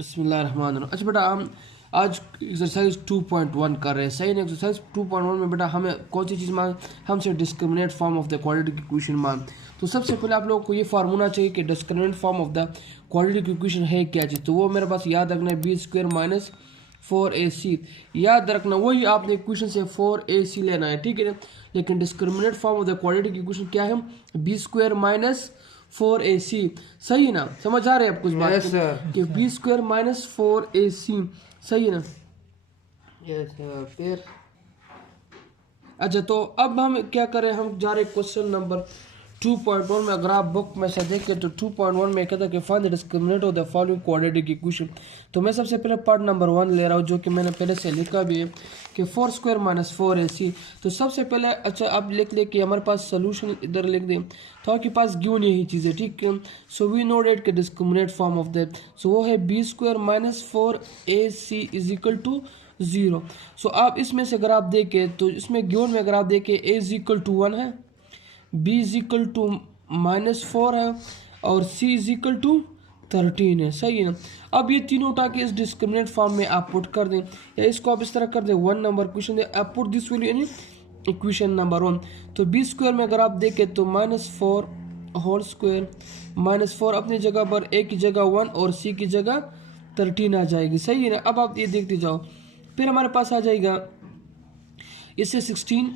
बिस्मिल्लाहिर्रहमानिर्रहीम। अच्छा बेटा, हम आज एक्सरसाइज 2.1 कर रहे हैं। सही है। एक्सरसाइज 2.1 में बेटा हमें कौन सी चीज़ मांग, हमसे discriminate form of the quadratic equation मांग। तो सबसे पहले आप लोगों को ये फार्मूला चाहिए कि discriminate form of the quadratic equation है क्या चीज़। तो वो मेरे पास याद रखना है, b² माइनस 4ac याद रखना। वही आपने इक्वेशन से 4ac लेना है, ठीक है। लेकिन discriminate form of the quadratic equation क्या है, b² माइनस 4ac। सही है ना, समझ आ रहे हैं आप कुछ बात? Yes sir. कि b² माइनस 4ac सही है ना। Yes sir. फिर अच्छा, तो अब हम क्या करें, हम जा रहे क्वेश्चन नंबर 2.1 में। अगर आप बुक में से देखें तो 2.1 में कहता है कि find the discriminant of the following quadratic equation. तो मैं सबसे पहले पार्ट नंबर 1 ले रहा हूँ, जो कि मैंने पहले से लिखा भी है कि 4² माइनस 4ac। तो सबसे पहले अच्छा आप लिख ले कि हमारे पास सोल्यूशन इधर लिख दें, तो आपके पास गिवन यही चीज़ है, ठीक है। सो वी नो डेट के discriminant form of that, so वो है b² minus 4ac is equal to 0। सो आप इसमें से अगर आप देखें तो इसमें गिवन में अगर आप देखें a इज इक्वल टू 1 है, b is equal to minus 4 है और c इज इक्वल टू 13 है। सही है ना। अब ये तीनों उठा के इस डिस्क्रिमिनेंट फॉर्म में आप पुट कर दें, या इसको आप इस तरह कर दें 1 नंबर क्वेश्चन दे, आप put this value in equation number 1। तो b² में अगर आप देखें तो -4 होल स्क्वायर -4 अपनी जगह पर a की जगह 1 और c की जगह 13 आ जाएगी। सही है ना। अब आप ये देखते जाओ, फिर हमारे पास आ जाएगा इससे 16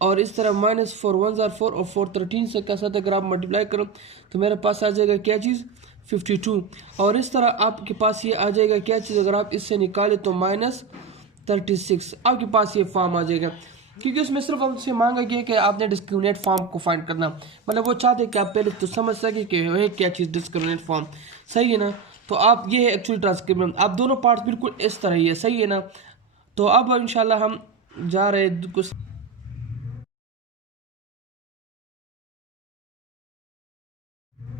और इस तरह -4 1 4 और 4 13 से का साथ अगर आप मल्टीप्लाई करो तो मेरे पास आ जाएगा क्या चीज़ 52। और इस तरह आपके पास ये आ जाएगा क्या चीज़, अगर आप इससे निकाले तो -36 आपके पास ये फॉर्म आ जाएगा। क्योंकि उसमें सिर्फ हमसे मांगा गया कि आपने डिस्क्रिमिनेट फॉर्म को फाइंड करना, मतलब वो चाहते कि आप पहले तो समझ सके कि वह क्या चीज़ डिस्क्रिमिनेट फॉर्म। सही है ना। तो आप ये है एक्चुअली ट्रांसक्रिमिनेट, आप दोनों पार्ट्स बिल्कुल इस तरह ही है। सही है ना। तो अब इंशाल्लाह हम जा रहे हैं कुछ।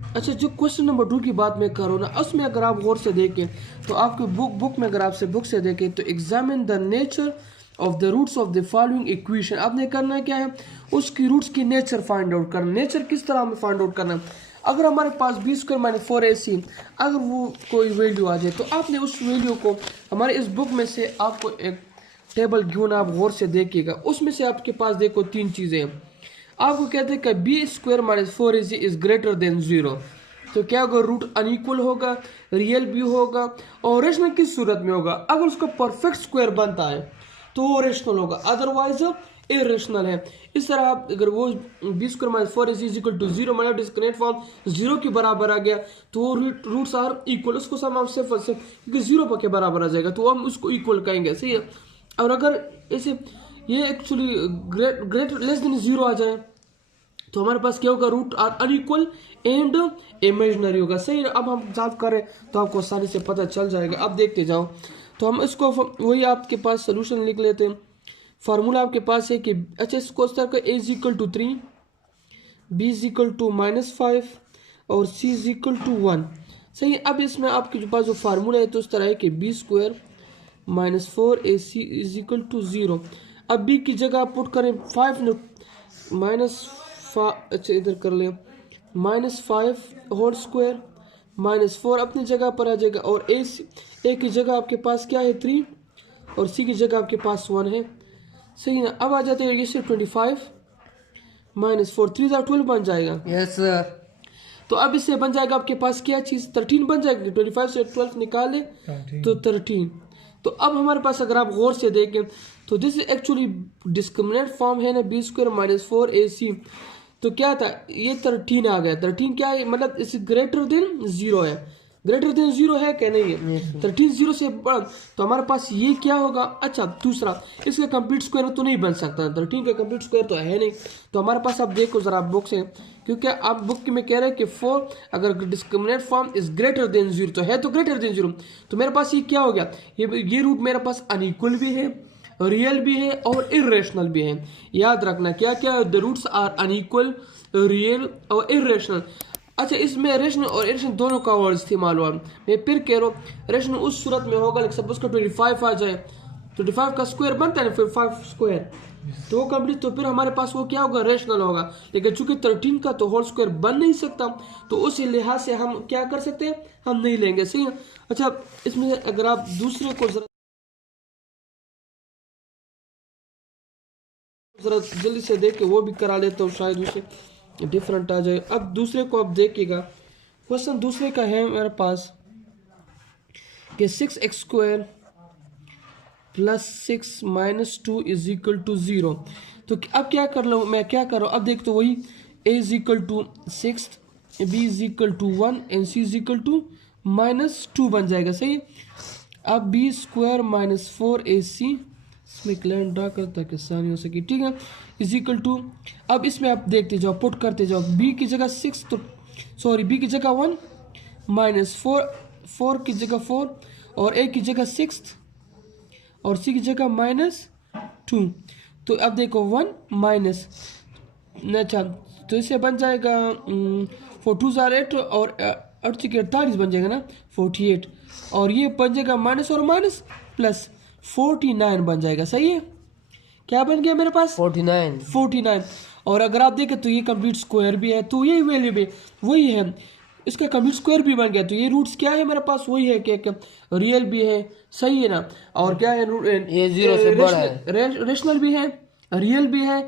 अच्छा, जो क्वेश्चन नंबर 2 की बात मैं करूँ ना, उसमें अगर आप गौर से देखें तो आपके बुक में अगर आपसे बुक से देखें तो examine the nature of the roots of the following equation. आपने करना क्या है, उसकी रूट्स की नेचर फाइंड आउट करना। नेचर किस तरह हमें फाइंड आउट करना, अगर हमारे पास b² माइनस 4ac अगर वो कोई वैल्यू आ जाए तो आपने उस वैल्यू को हमारे इस बुक में से आपको एक टेबल गिवन, आप गौर से देखिएगा, उसमें से आपके पास देखो 3 चीज़ें हैं। आपको कहते हैं कि b² minus 4ac is greater than 0। तो क्या होगा, रूट अनइक्वल होगा, रियल भी होगा और रेशनल किस सूरत में होगा, अगर उसका परफेक्ट स्क्वायर बनता है तो वो रेशनल होगा, अदरवाइज इरेशनल है। इस तरह आप अगर वो b² minus 4ac is equal to 0 मतलब डिस्क्रिमिनेट फॉर्म 0 के बराबर आ गया तो वो रूट्स आर इक्वल, उसको हम सिर्फ क्योंकि 0 के बराबर आ जाएगा तो हम उसको इक्वल कहेंगे। सही है। और अगर ऐसे ये एक्चुअली ग्रेटर लेस देन 0 आ जाए तो हमारे पास क्या होगा, root are unequal and imaginary होगा। सही है। अब हम सॉल्व करें तो आपको आसानी से पता चल जाएगा। अब देखते जाओ, तो हम इसको वही आपके पास सोल्यूशन लिख लेते हैं। फार्मूला आपके पास है कि अच्छा इसको इस तरह का a is equal to 3, b is equal to -5 और c इज इक्वल टू 1। सही है। अब इसमें आपके पास जो फार्मूला है तो इस तरह है कि b² minus 4ac is equal to 0। अब b की जगह आप पुट करें 5 अच्छा इधर कर ले -5 होल स्क्वायर -4 अपनी जगह पर आ जाएगा और a की जगह आपके पास क्या है 3 और c की जगह आपके पास 1 है। सही ना। अब आ जाते हैं ये से 25 -4 3 12 बन जाएगा। Yes sir. तो अब इससे बन जाएगा आपके पास क्या चीज़ 13 बन जाएगी। 25 से 12 निकाले तो 13। तो अब हमारे पास अगर आप गौर से देखें तो this is actually discriminant form है ना b² माइनस 4ac। तो क्या था, ये 13 आ गया। 13 क्या है, मतलब इस ग्रेटर देन 0 है। ग्रेटर देन 0 है क्या, नहीं है। 13 0 से बड़ा, तो हमारे पास ये क्या होगा। अच्छा दूसरा, इसका कंप्लीट स्क्वायर तो नहीं बन सकता, 13 का कंप्लीट स्क्वायर तो है नहीं। तो हमारे पास आप देखो जरा बुक से, क्योंकि आप बुक में कह रहे हैं कि 4 अगर discriminant form is greater than 0 तो है तो ग्रेटर देन 0। तो मेरे पास ये क्या हो गया, ये रूट मेरे पास अनइक्वल भी है, रियल भी है और इरेशनल भी है। याद रखना क्या क्या, the roots are unequal, real और इरेशनल। अच्छा, इसमें रेशनल और इरेशनल दोनों का वर्ड इस्तेमाल हुआ। मैं फिर कह रहा हूँ रेशनल उस सूरत में होगा, लेकिन सपोज का 25 आ जाए 25 का स्क्वायर बनता है ना, फिर 5 स्क्वायर तो वो कंप्लीट, तो फिर हमारे पास वो क्या होगा, रेशनल होगा। लेकिन चूंकि 13 का तो होल स्क्वायर बन नहीं सकता, तो उस लिहाज से हम क्या कर सकते हैं, हम नहीं लेंगे, सही है। अच्छा, इसमें अगर आप दूसरे को जरा जल्दी से देख के वो भी करा लेते हो, शायद उसे डिफरेंट आ जाए। अब दूसरे को आप देखिएगा, क्वेश्चन दूसरे का है मेरे पास कि 6x² plus 6 minus 2 is equal to 0। तो अब क्या कर लो, मैं क्या कर रहा हूँ, अब देख तो वही a is equal to 6, b is equal to 1 and c is equal to -2 बन जाएगा, सही है। अब b² माइनस 4ac, इसमें एक लाइन ड्रा करता है आसानी हो सके, ठीक है, इज इक्वल टू, अब इसमें आप देखते जाओ, पुट करते जाओ, b की जगह 6 तो सॉरी b की जगह 1 माइनस 4 की जगह 4 और a की जगह 6 और c की जगह -2। तो अब देखो 1 माइनस, अच्छा तो इससे बन जाएगा 4 2 8 और 8 के 48 बन जाएगा ना 48, और ये बन जाएगा माइनस और माइनस प्लस 49 बन जाएगा, सही है। क्या बन गया मेरे पास 49। और अगर आप देखें तो ये कंप्लीट स्क्वायर भी है, तो ये वैल्यू भी वही है, इसका कंप्लीट स्क्वायर भी बन गया। तो ये रूट्स क्या है मेरे पास, वही है कि रियल भी है, सही है ना, और क्या है ये 0 से बड़ा है, रेशनल भी है, रियल भी है,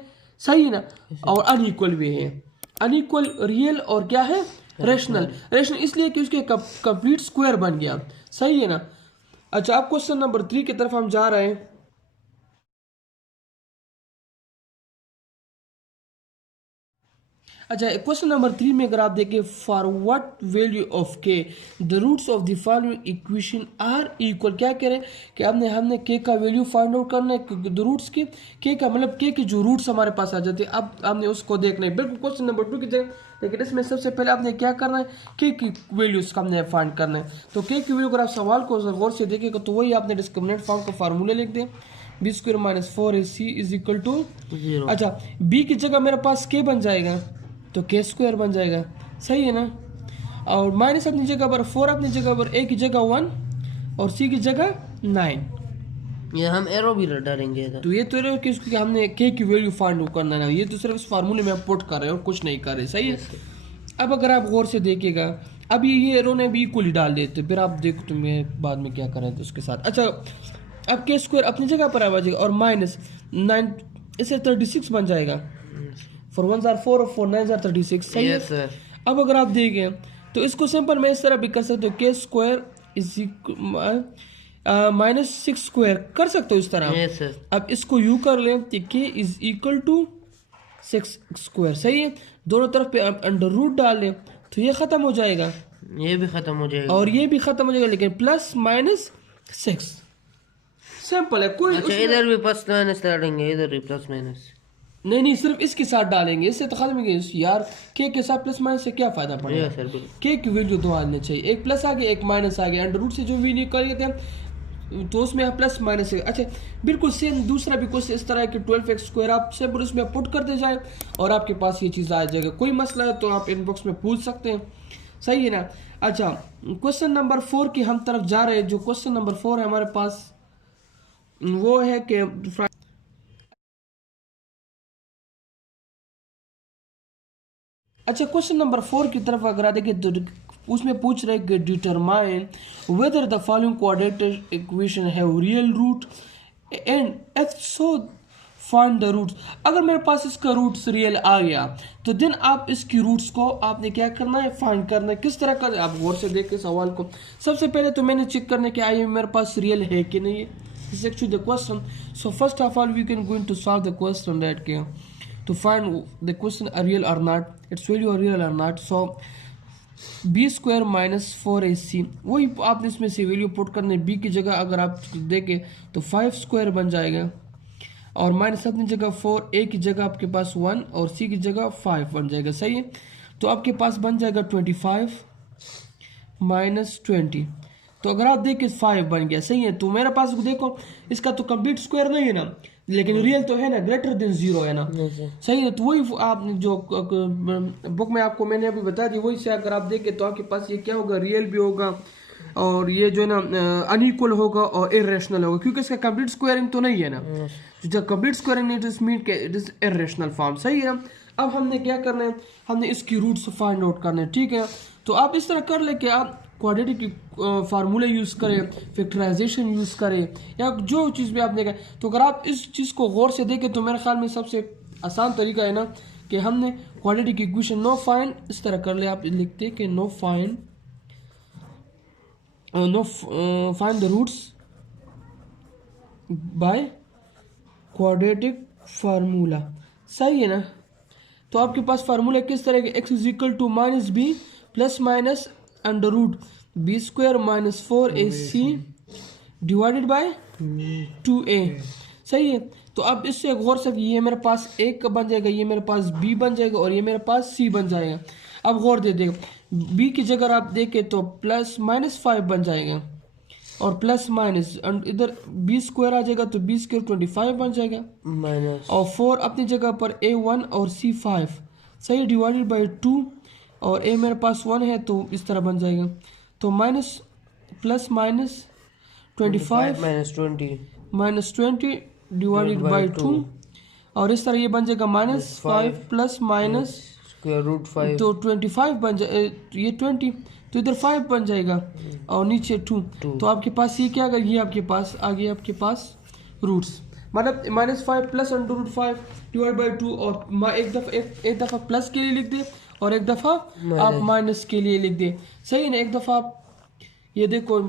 सही है ना, और अनइक्वल भी है। अनइक्वल, रियल और क्या है, रेशनल इसलिए कि उसके कंप्लीट स्क्वायर बन गया, सही है ना। अच्छा, अब क्वेश्चन नंबर 3 की तरफ हम जा रहे हैं। अच्छा, क्वेश्चन नंबर 3 में अगर आप देखें, for what value of K the roots of the following equation are equal, क्या कह रहे हैं कि हमने के का वैल्यू फाइंड आउट करना है, द रूट्स की, के का मतलब के की जो रूट्स हमारे पास आ जाते हैं, अब हमने उसको देखना है, बिल्कुल क्वेश्चन नंबर 2 की तरह। लेकिन इसमें सबसे पहले आपने क्या करना है, के की वैल्यूज का हमने फाइंड करना है। तो के की वैल्यू अगर आप सवाल को गौर से देखेगा तो वही आपने डिस्क्रिमिनेंट फॉर्म का फार्मूला लिख दें, b² minus 4ac is equal to 0। अच्छा, b की जगह मेरे पास के बन जाएगा तो k² बन जाएगा, सही है ना, और माइनस अपनी जगह पर 4, अपनी जगह पर a की जगह 1 और c की जगह 9। ये हम एरो भी डालेंगे इधर, तो ये तो एरो क्योंकि हमने k की वैल्यू फाइंड आउट करना है, ये तो सिर्फ इस फार्मूले में पुट कर रहे हैं और कुछ नहीं कर रहे, सही है। अब अगर आप गौर से देखिएगा, अब ये एरो ने भी इक्वली डाल देते, फिर आप देखो तो मैं बाद में क्या करें तो उसके साथ। अच्छा, अब k² अपनी जगह पर आ जाएगा और माइनस 9, इसे 36 बन जाएगा, 4 1s are 4 और 4 9s are 36, सही है। अब अगर आप देखें तो इसको सिंपल मैं इस तरह भी कर सकते हो, k² इज माइनस 6² कर सकते हो इस तरह। अब इसको यू कर लें कि k इज इक्वल टू 6², सही है। दोनों तरफ पे अंडर रूट डाल लें तो ये खत्म हो जाएगा, ये भी खत्म हो जाएगा और ये भी खत्म हो जाएगा, लेकिन प्लस माइनस 6 सिंपल है, कोई अच्छा इधर भी प्लस माइनस डालेंगे, इधर भी प्लस माइनस नहीं, सिर्फ इसके साथ डालेंगे, इससे तो खत्म ही यार, के साथ प्लस माइनस से क्या फायदा पड़ेगा, के की वैल्यू दो आने चाहिए, एक प्लस आ गया एक माइनस आ गया, अंडर रूट से जो भी निकल गए थे तो उसमें आप प्लस माइनस है। अच्छा, बिल्कुल सेम दूसरा भी कुछ इस तरह के 12x² आप सिंपल उसमें पुट करते जाए और आपके पास ये चीज़ आ जाएगा। कोई मसला है तो आप इनबॉक्स में पूछ सकते हैं, सही है ना। अच्छा, क्वेश्चन नंबर 4 की हम तरफ जा रहे हैं। जो क्वेश्चन नंबर 4 है हमारे पास वो है कि अच्छा, क्वेश्चन नंबर 4 की तरफ अगर आ देखें तो उसमें पूछ रहे कि determine whether the following quadratic equation have real root and if so find the roots. अगर मेरे पास इसका रूट्स रियल आ गया तो देन आप इसकी रूट्स को आपने क्या करना है, फाइंड करना है। किस तरह कर, आप गौर से देखें सवाल को। सबसे पहले तो मैंने चेक करने के आई मेरे पास रियल है कि नहीं है, this is actually the question. So first of all we can going to solve the question that के to find the question are real or not, its value are real or not. So b² minus 4ac, वही आपने इसमें से value put करने, b की जगह अगर आप देखें तो 5² बन जाएगा और माइनस अपनी जगह 4, a की जगह आपके पास 1 और c की जगह 5 बन जाएगा, सही है। तो आपके पास बन जाएगा 25 माइनस 20, तो अगर आप देखें 5 बन गया, सही है। तो मेरे पास देखो इसका तो कंप्लीट स्क्वायर नहीं है ना, लेकिन रियल तो है ना, ग्रेटर देन 0 है ना, सही है। तो वही आप जो बुक में आपको मैंने अभी बता दी वही से अगर आप देखें तो आपके पास ये क्या होगा, रियल भी होगा और ये जो है ना अनइक्वल होगा और इरेशनल होगा, क्योंकि इसका कंप्लीट स्क्वायरिंग तो नहीं है ना। जब complete squaring it is mean के इट इज इरेशनल फॉर्म, सही है। अब हमने क्या करना है, हमने इसकी रूट्स फाइंड आउट करना है, ठीक है। तो आप इस तरह कर ले कि आप क्वाड्रेटिक की फार्मूला यूज़ करें, फैक्टराइजेशन यूज़ करें, या जो चीज़ भी आपने कहा। तो अगर आप इस चीज़ को गौर से देखें तो मेरे ख्याल में सबसे आसान तरीका है ना कि हमने क्वाड्रेटिक इक्वेशन नो फाइंड इस तरह कर ले, आप लिखते कि now find the roots by quadratic formula, सही है ना। तो आपके पास फार्मूला किस तरह के, x is equal to minus B plus minus under root B square minus 4ac divided by 2a, सही है। तो अब इससे गौर से ये मेरे पास a का बन जाएगा, ये मेरे पास b बन जाएगा और ये मेरे पास c बन जाएगा। अब गौर दे देगा, b की जगह आप देखें तो प्लस माइनस 5 बन जाएगा और प्लस माइनस इधर b स्क्वायर आ जाएगा तो b स्क्वायर 25 बन जाएगा माइनस और 4 अपनी जगह पर a1 और c 5, सही, डिवाइडेड बाय 2 और a मेरे पास 1 है तो इस तरह बन जाएगा। तो minus plus minus 25 minus 20 divided by 2 और इस तरह ये बन जाएगा minus 5 plus minus square root 5 तो 25 बन जाए, ये 20 तो इधर 5 बन जाएगा और नीचे 2 तो आपके पास ये क्या, अगर ये आपके पास आ गया आपके पास रूट्स, मतलब minus 5 plus under root 5 divide by 2 और एक दफ़ा प्लस के लिए लिख दे और एक दफ़ा आप माइनस के लिए लिख दे, सही ना। एक दफ़ा आप ये देखो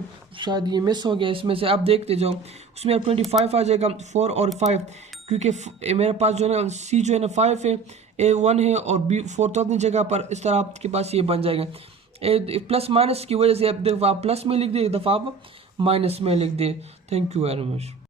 शायद ये मिस हो गया, इसमें से आप देखते जाओ, उसमें अब 25 आ जाएगा 4 और 5, क्योंकि मेरे पास जो है ना सी जो है ना 5 है, ए 1 है और बी 4 तो अपनी जगह पर इस तरह आपके पास ये बन जाएगा। प्लस माइनस की वजह से एक दफ़ा आप प्लस में लिख दे, एक दफ़ा आप माइनस में लिख दे। Thank you very much.